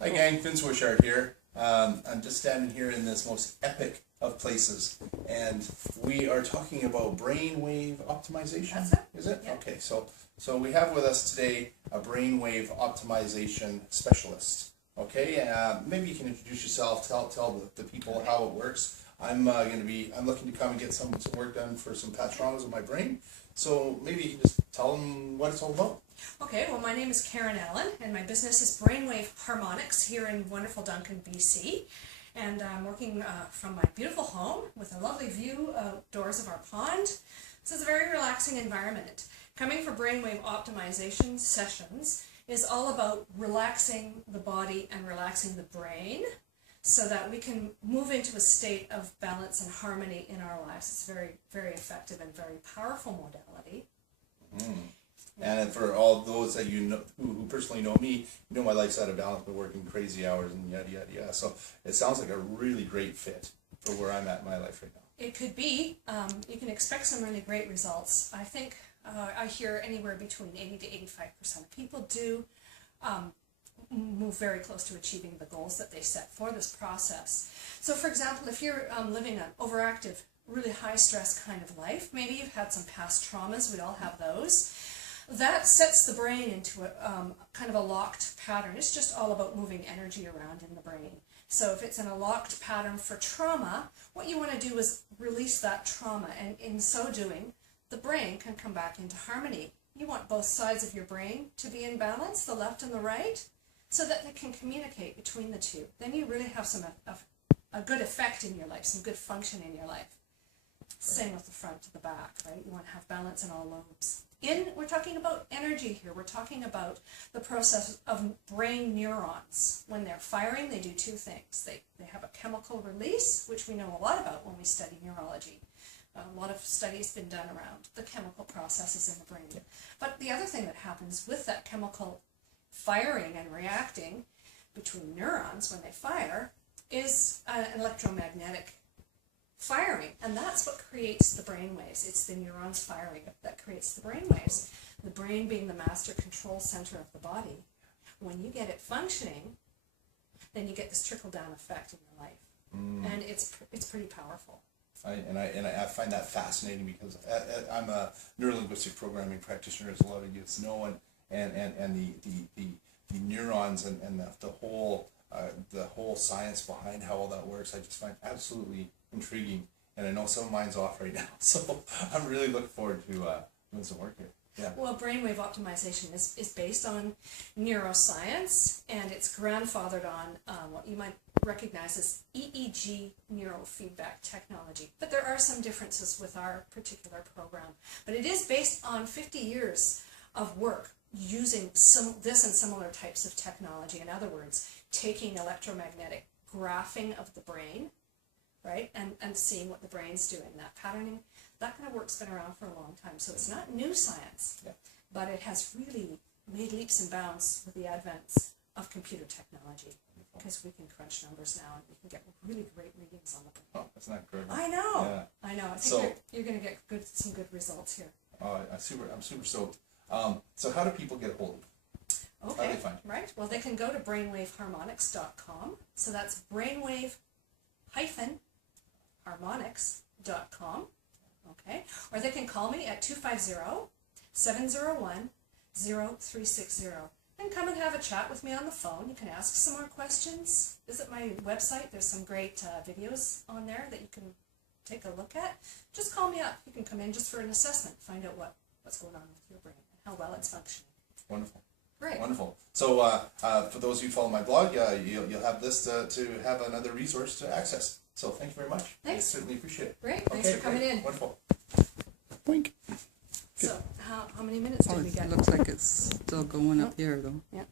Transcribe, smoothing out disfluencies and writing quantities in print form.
Hi gang, Wishart here. I'm just standing here in this most epic of places, and we are talking about brainwave optimization. That's it. Is it? Yeah. Okay, so we have with us today a brainwave optimization specialist. Okay, maybe you can introduce yourself, tell the people how it works. I'm looking to come and get some work done for some past traumas of my brain. So maybe you can just tell them what it's all about. Okay, well, my name is Karen Allen, and my business is Brainwave Harmonics here in wonderful Duncan BC. And I'm working from my beautiful home with a lovely view outdoors of our pond. So it's a very relaxing environment. Coming for brainwave optimization sessions is all about relaxing the body and relaxing the brain so that we can move into a state of balance and harmony in our lives. It's very, very effective and very powerful modality. And for all those that you know who personally know me, you know my life's out of balance, been working crazy hours and yada yada yada. So it sounds like a really great fit for where I'm at in my life right now. It could be. You can expect some really great results. I think I hear anywhere between 80 to 85% of people do move very close to achieving the goals that they set for this process. So for example, if you're living an overactive, really high stress kind of life, maybe you've had some past traumas, we all have those, that sets the brain into a kind of a locked pattern. It's just all about moving energy around in the brain. So if it's in a locked pattern for trauma, what you want to do is release that trauma, and in so doing, the brain can come back into harmony. You want both sides of your brain to be in balance, the left and the right, so that they can communicate between the two. Then you really have a good effect in your life, some good function in your life. Same with the front to the back, right? You want to have balance in all lobes. We're talking about energy here. We're talking about the process of brain neurons. When they're firing, they do two things. They have a chemical release, which we know a lot about when we study neurology. A lot of studies been done around the chemical processes in the brain. Yeah. But the other thing that happens with that chemical firing and reacting between neurons when they fire is an electromagnetic firing, and that's what creates the brain waves. It's the neurons firing that creates the brain waves. The brain being the master control center of the body. When you get it functioning, then you get this trickle-down effect in your life, and it's pretty powerful. I find that fascinating because I'm a neurolinguistic programming practitioner, as a lot of you know, and the neurons and the whole science behind how all that works, I just find absolutely intriguing, and I know some of mine's off right now, so I'm really looking forward to doing some work here. Yeah. Well, brainwave optimization is based on neuroscience, and it's grandfathered on what you might recognize as EEG neurofeedback technology. But there are some differences with our particular program. But it is based on 50 years of work using this and similar types of technology. In other words, taking electromagnetic graphing of the brain, right, and seeing what the brain's doing. That patterning, that kind of work's been around for a long time. So it's not new science, yeah, but it has really made leaps and bounds with the advent of computer technology, because we can crunch numbers now and we can get really great readings on the brain. Oh, that's not good. I know. Yeah. I know. I think you're going to get some good results here. Oh, I'm super stoked. So how do people get a hold of you? Okay. How do they find you? Right. Well, they can go to brainwaveharmonics.com. So that's brainwave-harmonics.com. Okay. Or they can call me at 250-701-0360. And come and have a chat with me on the phone. You can ask some more questions. Visit my website. There's some great videos on there that you can take a look at. Just call me up. You can come in just for an assessment. Find out what's going on with your brain and how well it's functioning. Wonderful. Great. Wonderful. So for those of you who follow my blog, you'll have this to have another resource to access. So thank you very much. Thanks. I certainly appreciate it. Great. Thanks for coming in. Wonderful. Boink. So how many minutes did we get? It looks like it's still going up here though. Yeah.